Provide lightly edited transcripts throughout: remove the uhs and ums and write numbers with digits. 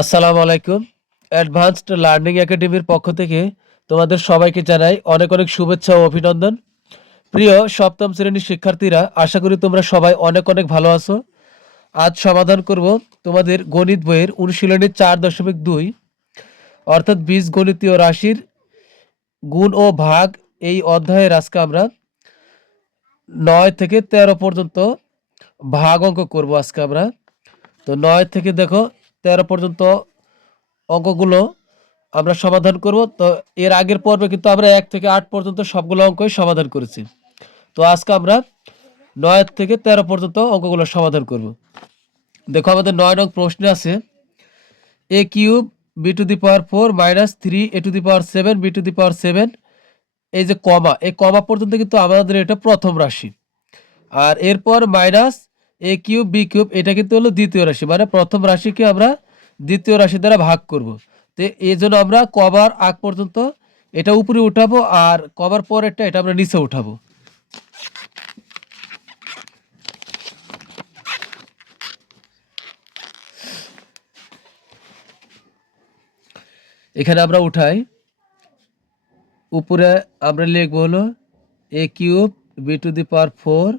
আসসালামু আলাইকুম। Advanced learning একাডেমির পক্ষ থেকে তোমাদের সবাইকে জানাই অনেক অনেক শুভেচ্ছা ও অভিনন্দন। প্রিয় সপ্তম শ্রেণীর শিক্ষার্থীরা, আশা করি তোমরা সবাই অনেক অনেক ভালো আছো। আজ সমাধান করব তোমাদের গণিত বইয়ের অনুশীলনী 4.2, অর্থাৎ বীজগণিতীয় রাশির গুণ ও ভাগ। এই অধ্যায়ের আজকে আমরা 9 থেকে 13 পর্যন্ত ভাগ অঙ্ক করব। আজকে আমরা 9 থেকে দেখো 13 পর্যন্ত অঙ্কগুলো আমরা সমাধান করব। তো এর আগের পর্বে কিন্তু আমরা 1 থেকে 8 পর্যন্ত সবগুলো অঙ্কই সমাধান করেছি। তো আজকে আমরা 9 থেকে 13 পর্যন্ত অঙ্কগুলো সমাধান করব। দেখো আমাদের 9 নং প্রশ্নে আছে a cube b to the power 4 minus 3 a to the power 7 b to the power 7। এই যে কমা, এই কমা পর্যন্ত কিন্তু আমাদের এটা প্রথম রাশি। আর এরপর minus a cube b cube, এটা কিন্তু হলো দ্বিতীয় রাশি, মানে প্রথম রাশিকে আমরা দ্বিতীয় রাশি দ্বারা ভাগ করব। তো এই জন্য আমরা কবার আগ পর্যন্ত এটা উপরে উঠাবো, আর কবার পরেরটা এটা আমরা নিচে উঠাবো। এখানে আমরা উঠাই, উপরে আমরা লিখবো হলো a cube b to the power 4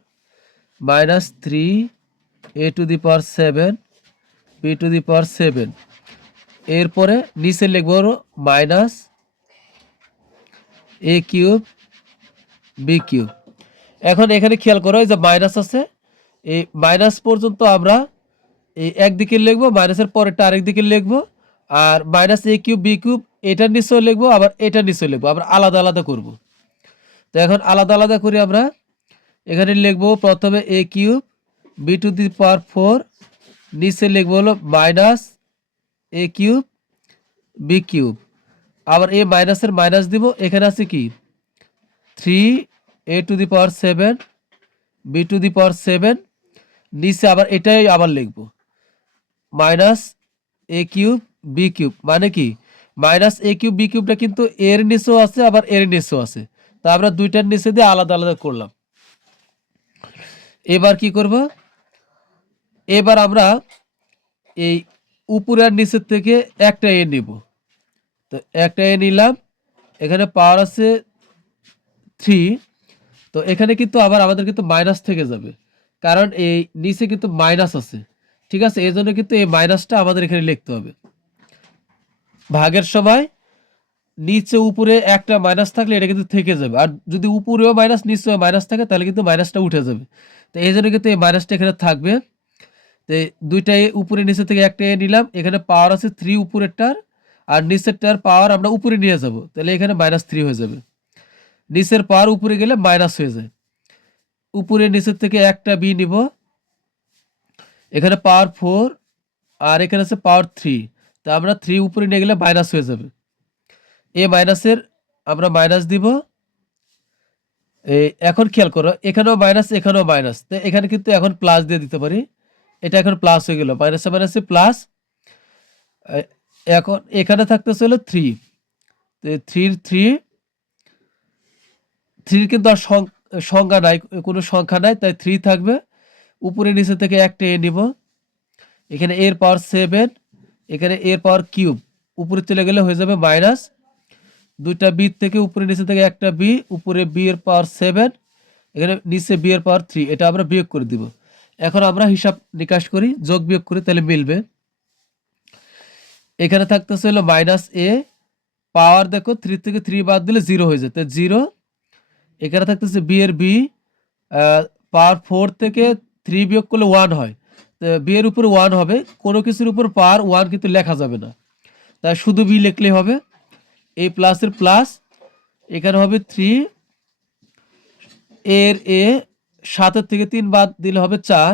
minus 3 a to the power 7 b to the power 7। এরপরে নিচে লিখবো হলো minus a cube b cube. এখন এখানে খেয়াল করো, এই যে মাইনাস আছে, এই মাইনাস পর্যন্ত আমরা এই একদিকে লিখবো, মাইনাসের পরেরটা আরেক দিকে লিখবো। আর minus a cube b cube এটার নিচেও লিখবো, আবার এটার নিচেও লিখবো, আমরা আলাদা আলাদা করব। তো এখন আলাদা আলাদা করি আমরা। এখানে লিখবো প্রথমে a cube b to the power 4, নিচে লিখবো হলো minus a cube b cube. আবার এই মাইনাসের মাইনাস দিব, এখানে আছে কি 3 a to the power 7 b to the power 7। নিচে আবার এটাই আবার লিখবো minus a cube b cube, মানে কি মাইনাস a কিউব b কিউবটা কিন্তু এর নিচেও আছে, আবার এর নিচেও আছে। তা আমরা দুইটার নিচে দিয়ে আলাদা আলাদা করলাম। এবার কি করব, এবার আমরা এই উপরে আর নিচের থেকে একটা এ নিব। তো একটা এ নিলাম, এখানে পাওয়ার আছে 3। তো এখানে কিন্তু আবার আমাদের কিন্তু মাইনাস থেকে যাবে, কারণ এই নিচে কিন্তু মাইনাস আছে। ঠিক আছে, এই জন্য কিন্তু এই মাইনাসটা আমাদের এখানে লিখতে হবে। ভাগের সময় নিচে উপরে একটা মাইনাস থাকলে এটা কিন্তু থেকে যাবে, আর যদি উপরেও মাইনাস নিচেও মাইনাস থাকে তাহলে কিন্তু মাইনাসটা উঠে যাবে। তো এই জন্য কিন্তু এই মাইনাসটা এখানে থাকবে। তো দুইটাই উপরে নিচে থেকে একটা এ নিলাম, এখানে পাওয়ার আছে 3 উপরেরটার, আর নিচেরটার পাওয়ার আমরা উপরে নিয়ে যাব, তাহলে এখানে -3 হয়ে যাবে। নিচের পাওয়ার উপরে গেলে মাইনাস হয়ে যায়। উপরে নিচের থেকে একটা বি নিব, এখানে পাওয়ার 4 আর এখানে আছে পাওয়ার 3। তা আমরা 3 উপরে নিয়ে গেলে মাইনাস হয়ে যাবে। এ মাইনাসের আমরা মাইনাস দিব। এই এখন খেয়াল করো, এখানেও মাইনাস এখানেও মাইনাস, তো এখানে কিন্তু এখন প্লাস দিয়ে দিতে পারি। এটা এখন প্লাস হয়ে গেল, মাইনাসে মাইনাসে প্লাস। এখন এখানে থাকতেছে হলো 3, থ্রির কিন্তু আর সংখ্যা নাই, কোনো সংখ্যা নাই, তাই 3 থাকবে। উপরে নিচে থেকে একটা এ নিব, এখানে এর পাওয়ার 7, এখানে এর পাওয়ার কিউব, উপরে চলে গেলে হয়ে যাবে মাইনাস। দুইটা বি থেকে উপরে নিচে থেকে একটা বি, উপরে বি এর পাওয়ার 7, এখানে নিচে বি এর পাওয়ার 3, এটা আমরা বিয়োগ করে দিব। এখন আমরা হিসাব নিকাশ করি, যোগ বিয়োগ করি, তাহলে মিলবে। এখানে থাকতেছে হলো মাইনাস এ, পাওয়ার দেখো 3 থেকে 3 বাদ দিলে 0 হয়ে যেত 0। এখানে থাকতেছে বি এর বি, পাওয়ার 4 থেকে 3 বিয়োগ করলে 1 হয়, তো বি এর উপর 1 হবে। কোনো কিছুর উপর পাওয়ার 1 কিন্তু লেখা যাবে না, তাই শুধু বি লিখলেই হবে। এই প্লাসের প্লাস, এখানে হবে 3 এর এ, 7 থেকে 3 বাদ দিলে হবে 4,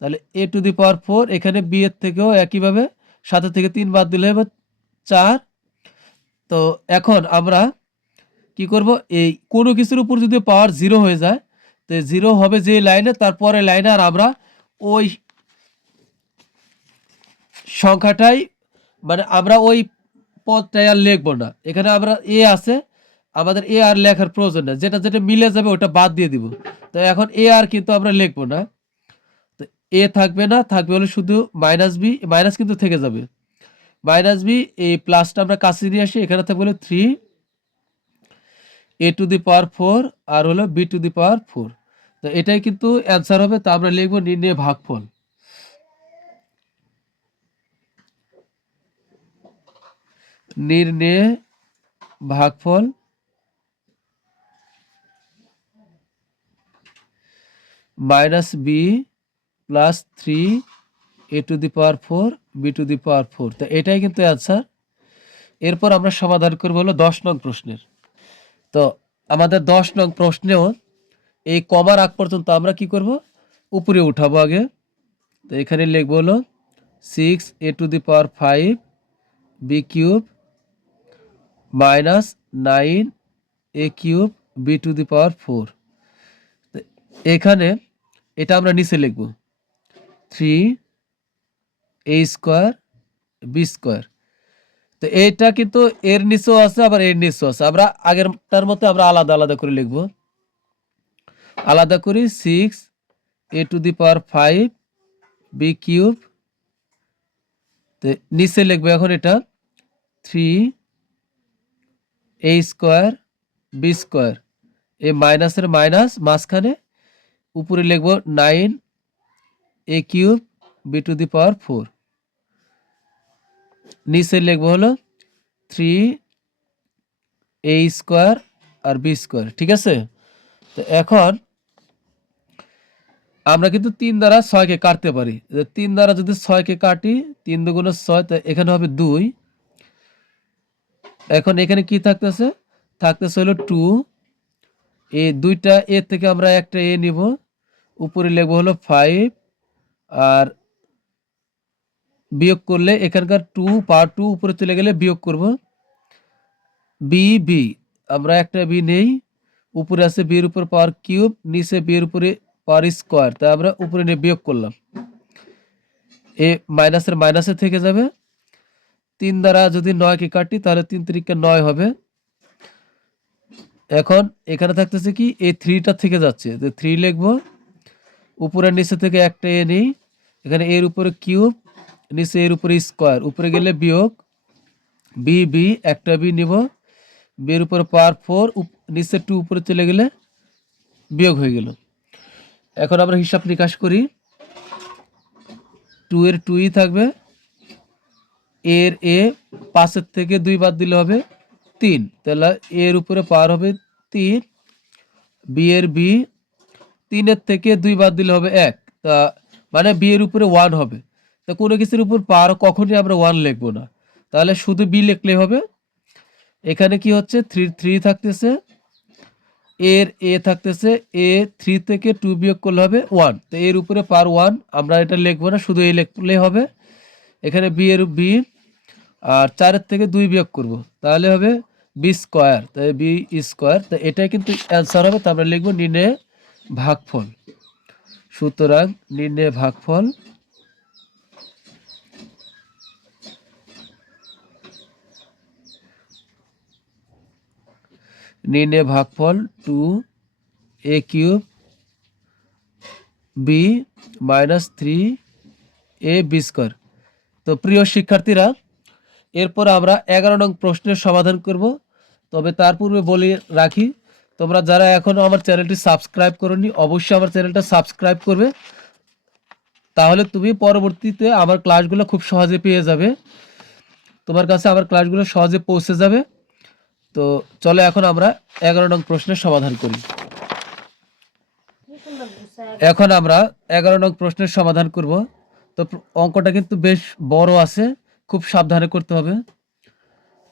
তাহলে এ টু দি পাওয়ার 4। এখানে বি এর থেকেও একইভাবে 7 থেকে 3 বাদ দিলে হবে 4। তো এখন আমরা কি করব, এই কোনো কিছুর উপর যদি পাওয়ার 0 হয়ে যায়, তো 0 হবে যে লাইনে, তারপরে লাইনে আর আমরা ওই সংখ্যাটাই, মানে আমরা ওই পদটাই আর লিখবো না। এখানে আমরা এ আছে, আমাদের এ আর লেখার প্রয়োজন না, যেটা যেটা মিলে যাবে ওটা বাদ দিয়ে দিব। তো এখন এ আর কিন্তু আমরা লিখবো না, তো এ থাকবে না, থাকবে হলো শুধু মাইনাস বি, মাইনাস কিন্তু থেকে যাবে। মাইনাস বি, এই প্লাসটা আমরা কাছে নিয়ে আসি, এখানে থাকবে হলো 3a⁴ আর হলো b⁴। তো এটাই কিন্তু অ্যান্সার হবে। তা আমরা লিখবো নির্ণয় ভাগফল। নির্ণয় ভাগফল minus B plus 3a⁴ b⁴। তো এটাই কিন্তু অ্যান্সার। এরপর আমরা সমাধান করবো হলো 10 নং প্রশ্নের। তো আমাদের 10 নং প্রশ্নেও এই কমার আগ পর্যন্ত আমরা কি করব, উপরে উঠাবো আগে। তো এখানে লিখবো হলো 6a⁵ b³ minus 9a³ b⁴। এখানে এটা আমরা নিচে লিখবো 3a² b²। তো এটা কিন্তু এর নিচেও আছে আবার এর নিচেও আছে। আমরা আগেরটার মতো আমরা আলাদা আলাদা করে লিখবো। আলাদা করি 6a⁵ b³ তো নিচে লিখবো এখন এটা 3a² b²। এই মাইনাসের মাইনাস মাঝখানে, উপরে লিখবো 9a³ b⁴। নিচে লিখবো হলো 3a² আর b²। ঠিক আছে। তো এখন আমরা কিন্তু 3 দ্বারা 6কে কাটতে পারি। 3 দ্বারা যদি 6কে কাটি, 3 দুগুণে 6, তো এখানে হবে 2। এখন এখানে কি থাকতেছে, থাকতেছে হলো 2। এই দুইটা এ থেকে আমরা একটা এ নিব, উপরে লিখবো হলো 5 আর বিয়োগ করলে এখানকার 2 পাওয়ার 2 উপরে চলে গেলে বিয়োগ করব। বি আমরা একটা বি নেই, উপরে আছে বি এর উপর পাওয়ার কিউব, নিচে বি এর উপরে পাওয়ার স্কোয়ার। তাই আমরা উপরে নিয়ে বিয়োগ করলাম। এ মাইনাসের মাইনাসে থেকে যাবে। 3 দ্বারা যদি 9কে কাটি তাহলে 3 3 9 হবে। এখন এখানে থাকতেছে কি, এই 3টা থেকে যাচ্ছে, তো 3 লিখবো। উপরে নিচে থেকে একটা এ নেই, এখানে এর উপরে কিউব, নিচে এর উপরে স্কোয়ার, উপরে গেলে বিয়োগ। বি একটা বি নিব, বি এর উপরে পাওয়ার 4, নিচে 2 উপরে চলে গেলে বিয়োগ হয়ে গেল। এখন আমরা হিসাব নিকাশ করি। 2 এর 2ই থাকবে, এর এ 5-এর থেকে 2 বাদ দিলে হবে 3, তাহলে এর উপরে পাওয়ার হবে 3। বি এর বি 3-এর থেকে 2 বাদ দিলে হবে 1, তা মানে বি এর উপরে 1 হবে। তা কোনো কিছুর উপর পাওয়ার কখনই আমরা 1 লিখবো না, তাহলে শুধু বি লিখলে হবে। এখানে কি হচ্ছে, 3 থাকতেছে, এর এ থাকতেছে, এ 3 থেকে 2 বিয়োগ করলে হবে 1, তো এর উপরে পাওয়ার 1 আমরা এটা লিখবো না, শুধু এই লিখলে হবে। এখানে বি এর বি আর 4-এর থেকে 2 বিয়োগ করব, তাহলে হবে b², তাই b²। তো এটাই কিন্তু অ্যান্সার হবে। তারপরে লিখবো নির্ণয় ভাগফল। সুতরাং নির্ণয় ভাগফল নির্ণয় ভাগফল 2a³ b মাইনাস 3ab²। তো প্রিয় শিক্ষার্থীরা, এরপর আমরা 11 নং প্রশ্নের সমাধান করব। তবে তার পূর্বে বলে রাখি, তোমরা যারা এখনো আমার চ্যানেলটি সাবস্ক্রাইব করোনি, অবশ্যই আমার চ্যানেলটা সাবস্ক্রাইব করবে, তাহলে তুমি পরবর্তীতে আমার ক্লাসগুলো খুব সহজে পেয়ে যাবে, তোমার কাছে আমার ক্লাসগুলো সহজে পৌঁছে যাবে। তো চলো এখন আমরা 11 নং প্রশ্নের সমাধান করি। এখন আমরা 11 নং প্রশ্নের সমাধান করব। তো অঙ্কটা কিন্তু বেশ বড় আছে, খুব সাবধানে করতে হবে।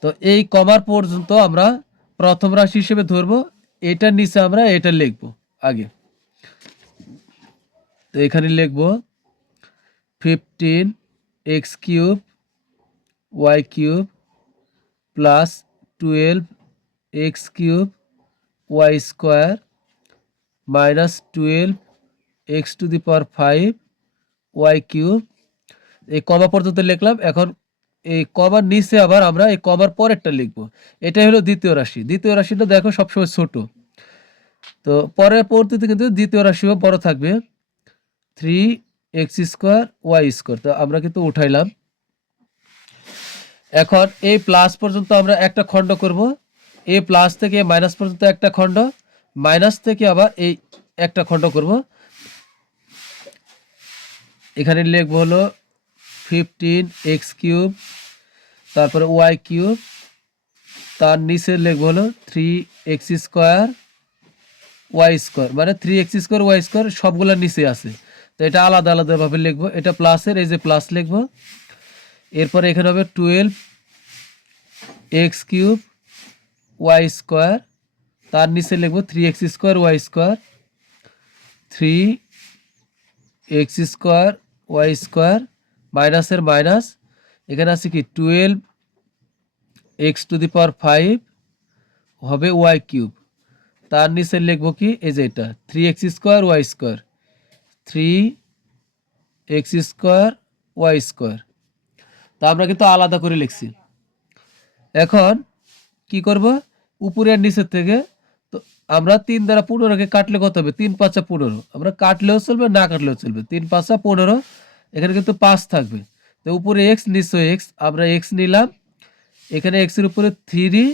তো এই কমার পর্যন্ত আমরা প্রথম রাশি হিসেবে ধরবো, এটার নিচে আমরা এটা লিখবো আগে। তো এখানে লিখবো 15x³ y³ plus 12x³ y² minus 12x⁵ y³। এই কমা পর্যন্ত লিখলাম। এখন এই কমার নিচে আবার আমরা এই কমার পরেরটা লিখবো। এটাই হলো দ্বিতীয় রাশি। দ্বিতীয় রাশিটা দেখো সবসময় ছোট, তো পরের পরবর্তীতে কিন্তু দ্বিতীয় রাশিও বড় থাকবে, 3x² y²। তো আমরা কিন্তু উঠাইলাম। এখন এই প্লাস পর্যন্ত আমরা একটা খণ্ড করব, এ প্লাস থেকে মাইনাস পর্যন্ত একটা খণ্ড, মাইনাস থেকে আবার এই একটা খণ্ড করব। এখানে লিখব হলো 15x³ তারপরে y³, তার নিচে লিখব হলো 3x² y², মানে 3x² y² সবগুলোর নিচে আছে, তো এটা আলাদা আলাদাভাবে লিখবো। এটা প্লাসের, এই যে প্লাস লিখবো। এরপরে এখানে হবে 12x³ y², তার নিচে লিখবো 3x² y², 3x² y² মাইনাসের মাইনাস, এখানে আছে কি 12x⁵ হবে y³, তার নিচে লিখবো কি এই যে এটা 3x² y², 3x² y²। তা আমরা কিন্তু আলাদা করে লিখছি। এখন কি করব, উপরের নিচের থেকে, তো আমরা 3 দ্বারা 15কে কাটলে কত হবে, 3 5 15, আমরা কাটলেও চলবে না কাটলেও চলবে, 3 5 15, এখানে কিন্তু 5 থাকবে। তো উপরে এক্স নিচে এক্স, আমরা এক্স নিলাম, এখানে এক্স এর উপরে 3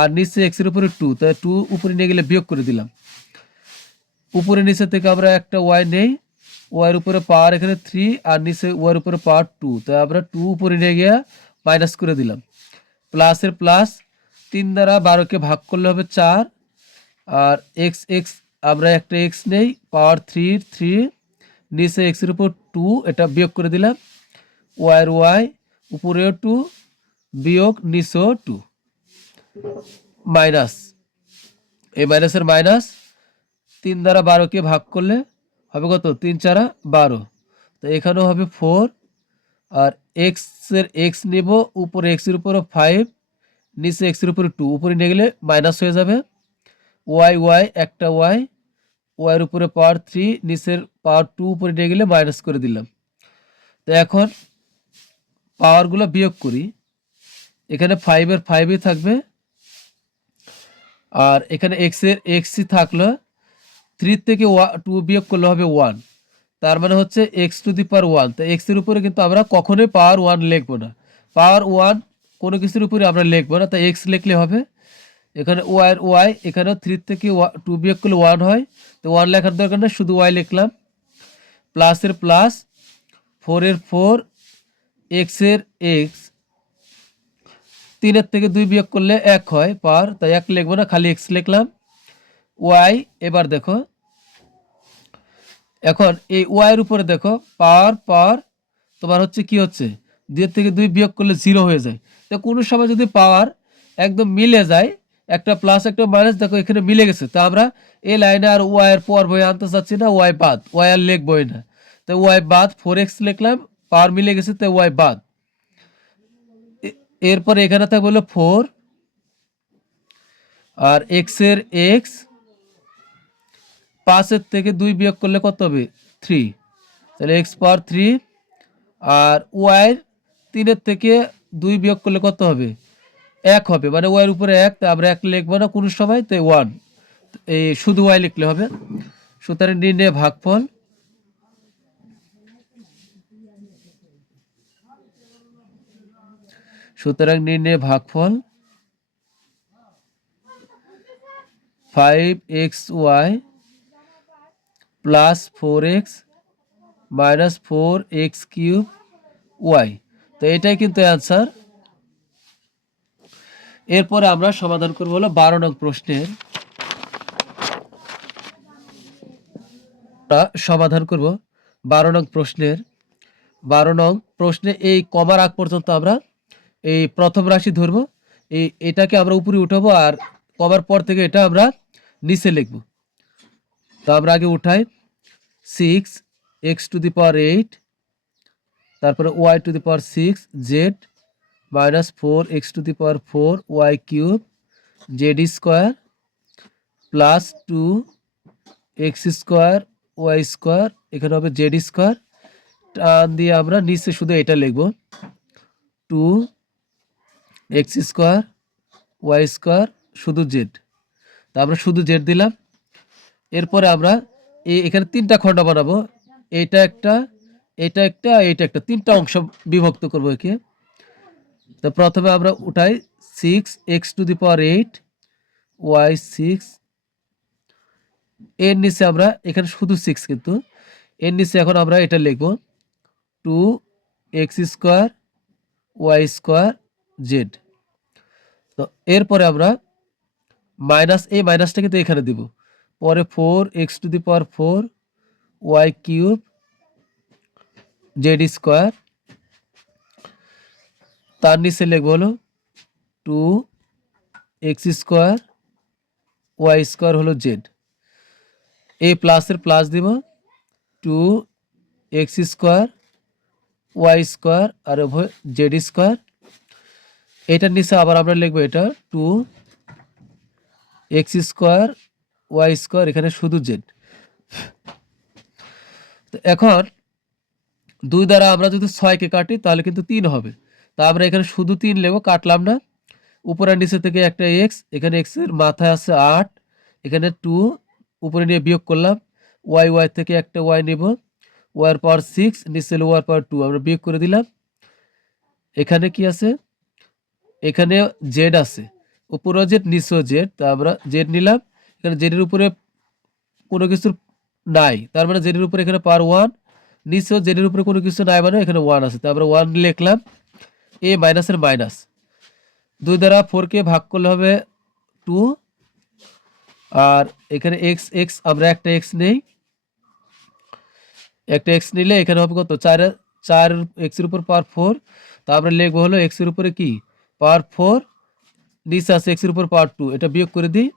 আর নিচে এক্স এর উপরে 2, তাই 2 উপরে নিয়ে গেলে বিয়োগ করে দিলাম। উপরে নিচে থেকে আমরা একটা ওয়াই নেই, ওয়াইয়ের উপরে পাওয়ার এখানে 3 আর নিচে ওয়াইয়ের উপরে পাওয়ার 2, তাই আমরা 2 উপরে নিয়ে গিয়ে মাইনাস করে দিলাম। প্লাসের প্লাস, 3 দ্বারা 12কে ভাগ করলে হবে 4, আর এক্স এক্স আমরা একটা এক্স নেই, পাওয়ার 3 নিচে এক্স এর উপর 2, এটা বিয়োগ করে দিলাম। ওয়াইয়ের ওয়াই, উপরেও 2 বিয়োগ নিচেও 2, মাইনাস, এই মাইনাসের মাইনাস, 3 দ্বারা 12কে ভাগ করলে হবে কত, 3 4 12, তো এখানেও হবে 4, আর এক্স এর এক্স নেব, উপরে এক্স এর উপরে 5, নিচে এক্স এর উপরে 2, উপরে নিয়ে গেলে মাইনাস হয়ে যাবে। ওয়াই ওয়াই একটা ওয়াই, ওয়াইয়ের উপরে পাওয়ার 3, নিচের পাওয়ার 2, উপরে নিয়ে গেলে মাইনাস করে দিলাম। তো এখন পাওয়ারগুলো বিয়োগ করি, এখানে 5 এর 5ই থাকবে, আর এখানে এক্স এর এক্সই থাকলো, 3 থেকে 2 বিয়োগ করলে হবে 1, তার মানে হচ্ছে x⁴1। তো এক্স এর উপরে কিন্তু আমরা কখনোই পাওয়ার 1 লিখবো না, পাওয়ার 1 কোনো কিছুর উপরে আমরা লিখবো না, তাই এক্স লিখলে হবে। এখানে ওয়াইয়ের ওয়াই, এখানেও 3 থেকে 2 বিয়োগ করলে 1 হয়, তো 1 লেখার দরকার না, শুধু ওয়াই লিখলাম। প্লাসের প্লাস, 4 এর 4, এক্স এর এক্স, 3 এর থেকে 2 বিয়োগ করলে 1 হয় পাওয়ার, তাই 1 লিখবো না, খালি এক্স লিখলাম। ওয়াই, এবার দেখো, এখন এই ওয়াইয়ের উপরে দেখো পাওয়ার পাওয়ার তোমার হচ্ছে কি হচ্ছে, 2 থেকে 2 বিয়োগ করলে 0 হয়ে যায়। তো কোনো সময় যদি পাওয়ার একদম মিলে যায়, একটা প্লাস একটা মাইনাস, দেখো এখানে মিলে গেছে, তো আমরা এই লাইনে আর ওয়াইয়ের পর বই আনতে চাচ্ছি না, ওয়াই বাদ, ওয়াই আর লিখবই না, তো ওয়াই বাদ, 4x লিখলাম, পাওয়ার মিলে গেছে, তো ওয়াই বাদ। এরপরে এখানে থাকবে হলো 4, আর এক্স এর এক্স, 5 এর থেকে 2 বিয়োগ করলে কত হবে, 3, তাহলে x⁴, আর ওয়াই 3 এর থেকে 2 বিয়োগ করলে কত হবে, 1 হবে, মানে ওয়াইয়ের উপরে 1, তাই আমরা 1 লিখবো না কোনো সময়, তাই 1, এই শুধু ওয়াই লিখলে হবে। সুতরাং নির্ণয় ভাগফল, সুতরাং নির্ণয় ভাগফল 5xy plus 4x minus 4x³ Y, তো এটাই কিন্তু অ্যান্সার। এরপরে আমরা সমাধান করবো হলো 12 নং প্রশ্নের, সমাধান করব 12 নং প্রশ্নের। 12 নং প্রশ্নে এই কমার আগ পর্যন্ত আমরা এই প্রথম রাশি ধরবো, এটাকে আমরা উপরে উঠাবো, আর কমার পর থেকে এটা আমরা নিচে লিখব। তো আমরা আগে উঠাই 6x⁴, তারপরে y⁴ 6z minus 4x⁴ y³ z² plus 2x² y², এখানে হবে z², টান দিয়ে আমরা নিচে শুধু এটা লিখব 2x² y² শুধু z, তা আমরা শুধু z দিলাম। এরপরে আমরা এখানে 3টা খণ্ড বানাবো, এটা একটা, এটা একটা, এটা একটা, 3টা অংশ বিভক্ত করবো একে। তো প্রথমে আমরা উঠাই 6x⁸ y6, এর নিচে আমরা এখানে শুধু 6, কিন্তু এর নিচে এখন আমরা এটা লিখব 2x² y² z। তো এরপরে আমরা মাইনাস, এই মাইনাসটা কিন্তু এখানে দিব, পরে 4x⁴ y³ z², তার নিচে লিখব হলো 2x² y² হলো z। এই প্লাসের প্লাস দিব, 2x² y² আর z²। এটার নিচে আবার আমরা লিখবো এটা 2x² y², এখানে শুধু z। তো এখন 2 দ্বারা আমরা যদি 6কে কাটি তাহলে কিন্তু 3 হবে, তা আমরা এখানে শুধু 3 লিখব, কাটলাম না। উপরে নিচে থেকে একটা x, এখানে x এর মাথায় আছে 8, এখানে 2 উপরে নিয়ে বিয়োগ করলাম, y থেকে একটা y নেব, y এর পাওয়ার 6, নিচে y এর পাওয়ার 2, আমরা বিয়োগ করে দিলাম। এখানে কি আছে, এখানে z আছে, উপরেও z নিচেও z, তা আমরা z নিলাম। এখানে z এর উপরে কোনো কিছু নাই, তার মানে z এর উপরে এখানে পাওয়ার 1, নিচেও z এর উপরে কোনো কিছু নাই, মানে এখানে 1 আছে, তা আমরা 1 লিখলাম। এ মাইনাসের মাইনাস, 2 দ্বারা 4কে ভাগ করলে হবে 2, আর এখানে x x আমরা একটা x নেই, একটা x নিলে এখানে হবে কত, 4 x এর উপর পাওয়ার 4, তা আমরা লিখবো হলো x এর উপরে কি পাওয়ার 4, নিচে আছে x এর উপর পাওয়ার 2, এটা বিয়োগ করে দিই।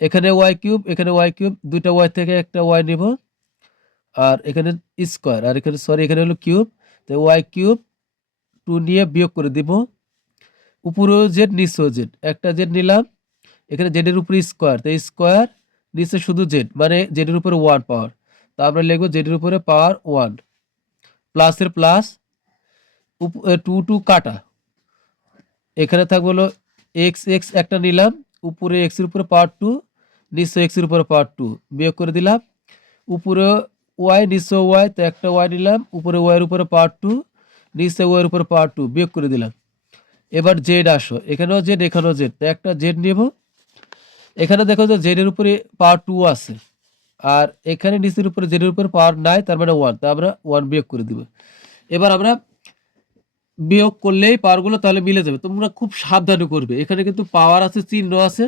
এখানে y³, এখানে y³, দুইটা y থেকে একটা y নিব, আর এখানে স্কয়ার, আর এখানে সরি এখানে হলো কিউব, তো y³ 2 নিয়ে বিয়োগ করে দিব। উপরেও z নিচেও z, একটা z নিলাম, এখানে z এর উপরে স্কয়ার, তো স্কয়ার, নিচে শুধু z, মানে z এর উপরে 1 পাওয়ার, তা আমরা লিখবো z এর উপরে পাওয়ার 1, প্লাসের প্লাস, 2 কাটা, এখানে থাকবে হলো x x একটা নিলাম, উপরে x এর উপরে পাওয়ার 2, নিচে x এর উপরে পাওয়ার 2, বিয়োগ করে দিলাম। উপরে y নিচে y, তো একটা y নিলাম, উপরে y এর উপরে পাওয়ার 2, নিচে y এর উপরে পাওয়ার 2, বিয়োগ করে দিলাম। এবার z আসো, এখানেও z এখানেও z, তো একটা z নেব। এখানে দেখো যে z এর উপরে পাওয়ার 2 আছে, আর এখানে নিচের উপরে z এর উপরে পাওয়ার নাই, তার মানে 1, তা আমরা 1 বিয়োগ করে দিব। এবার আমরা বিয়োগ করলেই পাওয়ারগুলো তাহলে মিলে যাবে, তোমরা খুব সাবধানে করবে, এখানে কিন্তু পাওয়ার আছে, চিহ্ন আছে,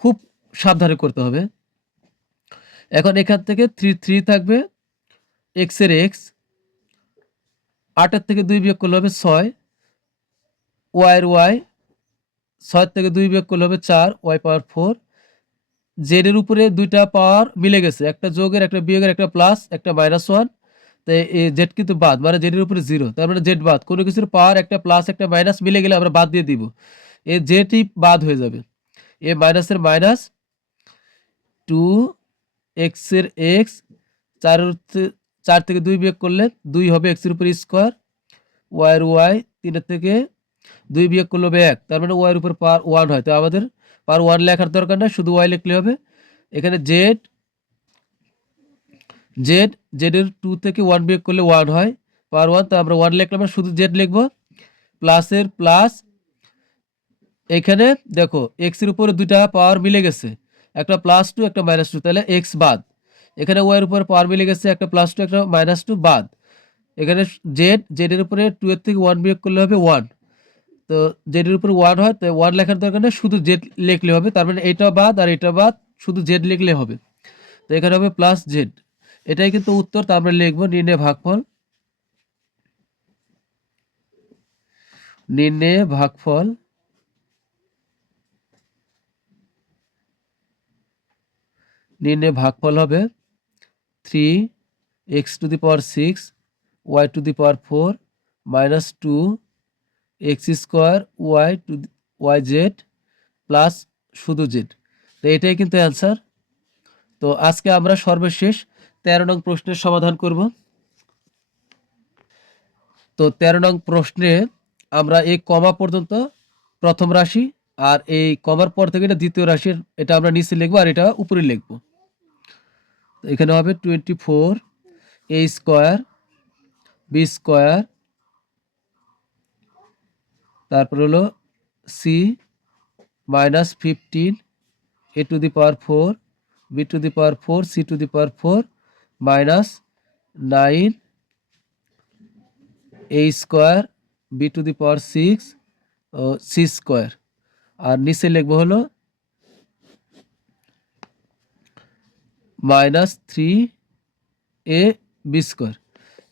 খুব সাবধানে করতে হবে। এখন এখান থেকে 3 থাকবে, x এর x, 8 এর থেকে 2 বিয়োগ করলে হবে 6, y এর y, 6 থেকে 2 বিয়োগ করলে হবে 4, y পাওয়ার 4। z এর উপরে দুইটা পাওয়ার মিলে গেছে, একটা যোগের, একটা বিয়োগের, একটা প্লাস, একটা -1, তো এই z কিন্তু বাদ, মানে z এর উপরে 0, তার মানে z বাদ, কোনো কিছুর পাওয়ার একটা প্লাস একটা মাইনাস মিলে গেলে আমরা বাদ দিয়ে দিব, এই জেটি বাদ হয়ে যাবে। এ মাইনাসের মাইনাস, 2x এর x, 4 থেকে 2 বিয়োগ করলে 2 হবে, x এর উপর স্কয়ার, y এর y, 3 এর থেকে 2 বিয়োগ করলে হবে 1, তার মানে y এর উপর পাওয়ার 1 হয়, তো আমাদের পাওয়ার 1 লেখার দরকার না, শুধু y লিখলে হবে। এখানে z z z এর 2 থেকে 1 বিয়োগ করলে 1 হয়, পাওয়ার 1, তো আমরা 1 লিখলাম না, শুধু z লিখবো। প্লাসের প্লাস, এখানে দেখো x এর উপরে দুইটা পাওয়ার মিলে গেছে, একটা +2 একটা -2, তাহলে x বাদ। এখানে y এর উপরে পাওয়ার মিলে গেছে, একটা +2 একটা -2 বাদ। এখানে z এর উপরে 2 এর থেকে 1 বিয়োগ করলে হবে 1, তো z এর উপরে 1 হয়, তো 1 লেখার দরকার নেই, শুধু z লিখলে হবে, তার মানে এটা বাদ আর এটা বাদ, শুধু z লিখলে হবে, তো এখানে হবে +z। এটাই কিন্তু উত্তর, তা আমরা লিখবো নির্ণয় ভাগফল, নির্ণয় ভাগফল, নির্ণয় ভাগফল হবে 3x⁶ y⁴ -2x² yz plus শুধু z, তো এটাই কিন্তু অ্যান্সার। তো আজকে আমরা সর্বশেষ 13 নং প্রশ্নের সমাধান করব। তো 13 নং প্রশ্নে আমরা এই কমা পর্যন্ত প্রথম রাশি, আর এই কমার পর থেকে এটা দ্বিতীয় রাশির, এটা আমরা নিচে লিখবো আর এটা উপরে লিখবো। এখানে হবে 24a² b² তারপর হলো C minus 15 a to the power 4 b to the power 4 c to the power 4 minus 9 a square b to the power 6 ও c স্কোয়ার। আর নিচে লিখবো হলো মাইনাস 3 a b স্কোয়ার।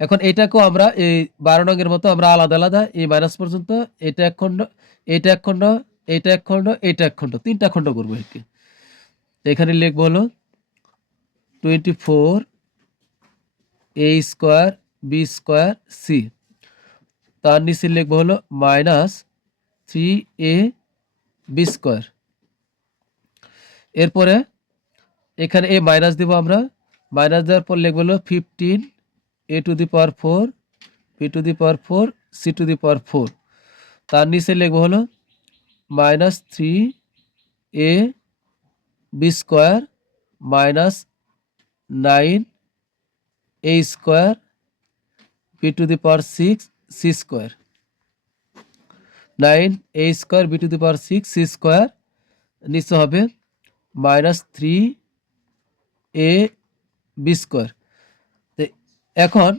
এখন এটাকেও আমরা এই 12 নংয়ের মতো আমরা আলাদা আলাদা এই মাইনাস পর্যন্ত এটা এক খণ্ড, এটা এক খণ্ড, এটা এক খণ্ড, এটা এক খণ্ড, 3টা খণ্ড করবো একে। এখানে লিখবো হলো 24 a square b square c। তার নিচে লিখবো হলো মাইনাস 3a b স্কোয়ার। এরপরে এখানে এ মাইনাস দিব আমরা, মাইনাস দেওয়ার পর লিখবো হলো 15 a to the power 4 b to the power 4 c to the power 4। তার নিচে লিখবো হলো minus 3a b square minus 9 a square b to the power 6 c square. 9a square b to the power 6 c square নিচে হবে minus 3a b square. এখন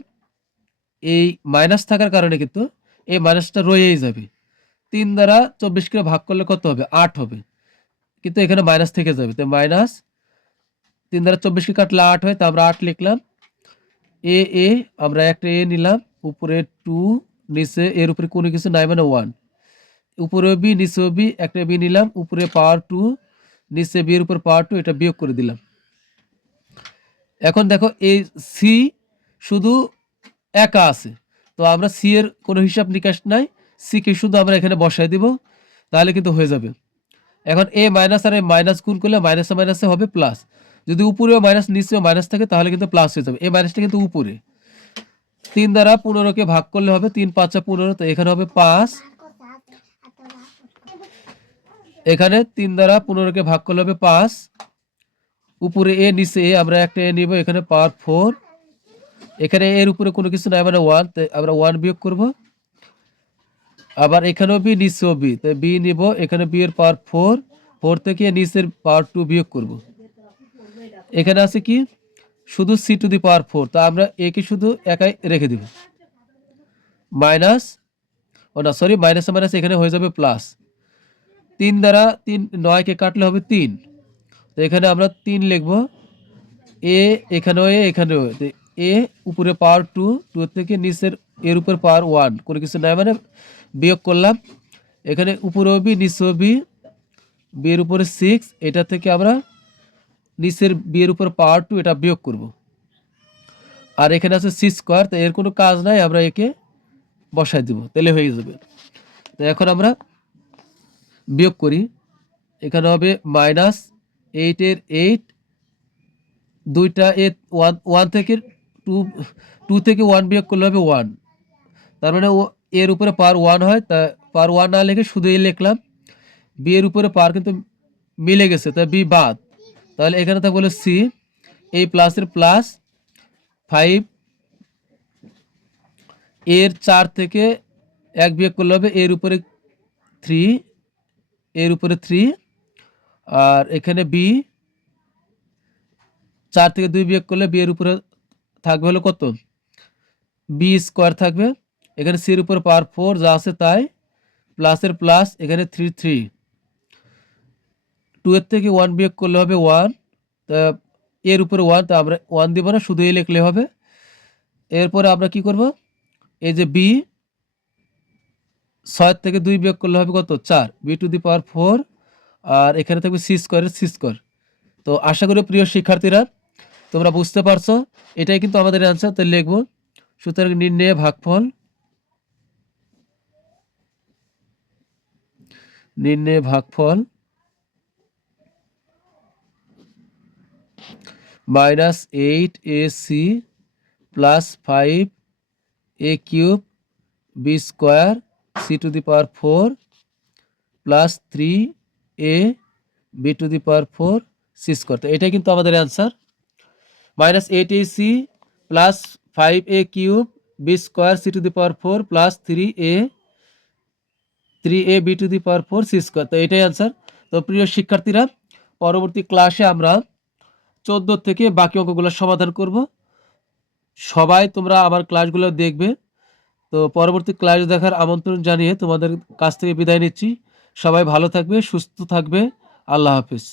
এই minus থাকার কারণে কিন্তু এই মাইনাসটা রয়েই যাবে। 3 দ্বারা 24কে ভাগ করলে কত হবে? 8 হবে, কিন্তু এখানে মাইনাস থেকে যাবে। তো মাইনাস 3 দ্বারা 24কে কাটলে 8 হয়, তো আমরা 8 লিখলাম। এ আমরা একটা এ নিলাম, উপরে 2, নিচে এর উপরে কোনো কিছু নাই মানে 1, উপরে বি নিচেও বি, একটা বি নিলাম, উপরে পাওয়ার 2 নিচে বি এর উপর পাওয়ার 2, এটা বিয়োগ করে দিলাম। এখন দেখো এই সি শুধু একা আছে, তো আমরা সি এর কোনো হিসাব নিকাশ নাই, সি কে শুধু আমরা এখানে বসাই দিব, তাহলে কিন্তু হয়ে যাবে। এখন এ মাইনাস আর এ মাইনাস গুণ করলে মাইনাসে মাইনাসে হবে প্লাস। যদি উপরেও মাইনাস নিচেও মাইনাস থাকে তাহলে কিন্তু প্লাস হয়ে যাবে। এই মাইনাসটা কিন্তু উপরে। 3 দ্বারা 15কে ভাগ করলে হবে 3 5 15, তো এখানে হবে 5। এখানে 3 দ্বারা 15কে ভাগ করলে হবে 5, উপরে এ নিচে এ, আমরা একটা এ নিব, এখানে পাওয়ার 4, এখানে এর উপরে কোনো কিছু নাই মানে 1, তাই আমরা 1 বিয়োগ করব। আবার এখানেও বি নিচেও বি, তাই বি নিব, এখানে বি এর পাওয়ার 4, 4 থেকে নিচের পাওয়ার 2 বিয়োগ করব। এখানে আছে কি শুধু সি টু দি পাওয়ার 4, তা আমরা এ কে শুধু একাই রেখে দিব। মাইনাস, ও না সরি, মাইনাস মাইনাস এখানে হয়ে যাবে প্লাস। 3 দ্বারা 3 9কে কাটলে হবে 3, তো এখানে আমরা 3 লিখব। এ এখানেও এ এখানেও এ, উপরে পাওয়ার 2, 2 থেকে নিচের এর উপর পাওয়ার 1, কোনো কিছু নাই মানে বিয়োগ করলাম। এখানে উপরেও বি নিচেও বি, বি এর উপরে 6, এটা থেকে আমরা নিচের বি এর উপর পাওয়ার 2, এটা বিয়োগ করব। আর এখানে আছে সি স্কোয়ার, তো এর কোনো কাজ নাই, আমরা একে বসাই দিব, তাহলে হয়ে যাবে। তো এখন আমরা বিয়োগ করি। এখানে হবে মাইনাস 8 এর 8, দুইটা এ 1 থেকে 2 থেকে 1 বিয়োগ করলে হবে 1, তার মানে ও এর উপরে পাওয়ার 1 হয়, তা পাওয়ার 1 না লিখে শুধু এই লিখলাম। বি এর উপরে পাওয়ার কিন্তু মিলে গেছে, তাই বি বাদ, তাহলে এখানে থাকবে হলো সি। এই প্লাসের প্লাস 5, এর 4 থেকে 1 বিয়োগ করলে হবে এর উপরে 3, এর উপরে 3, আর এখানে বি 4 থেকে 2 বিয়োগ করলে বি এর উপরে থাকবে হলো কত? বি স্কোয়ার থাকবে। এখানে সি এর উপর পাওয়ার 4 যা আছে তাই, প্লাসের প্লাস, এখানে 3 2 এর থেকে 1 বিয়োগ করলে হবে 1, তা এর উপরে 1, তা আমরা 1 দিব না, শুধু এই লিখলে হবে। এরপরে আমরা কি করব? এই যে বি 6 থেকে 2 বিয়োগ করলে হবে কত? 4, বি টু দি পাওয়ার 4, আর এখানে থাকবে সি স্কোয়ারের সি স্কোয়ার। তো আশা করি প্রিয় শিক্ষার্থীরা তোমরা বুঝতে পারছো, এটাই কিন্তু আমাদের অ্যান্সার। তো লিখব, সুতরাং নির্ণয়ে ভাগফল, নির্ণয়ে ভাগফল minus 8ac plus 5a cube b square c to the power 4 plus 3a b to the power 4 c square. তো এটাই কিন্তু আমাদের answer. Minus 8ac plus 5a cube b square c to the power 4 plus 3ab² তো এটাই answer. তো প্রিয় শিক্ষার্থীরা, পরবর্তী ক্লাসে আমরা 14 থেকে বাকি অঙ্কগুলো সমাধান করব। সবাই তোমরা আমার ক্লাসগুলো দেখবে। তো পরবর্তী ক্লাস দেখার আমন্ত্রণ জানিয়ে তোমাদের কাছ থেকে বিদায় নিচ্ছি। সবাই ভালো থাকবে, সুস্থ থাকবে। আল্লাহ হাফিজ।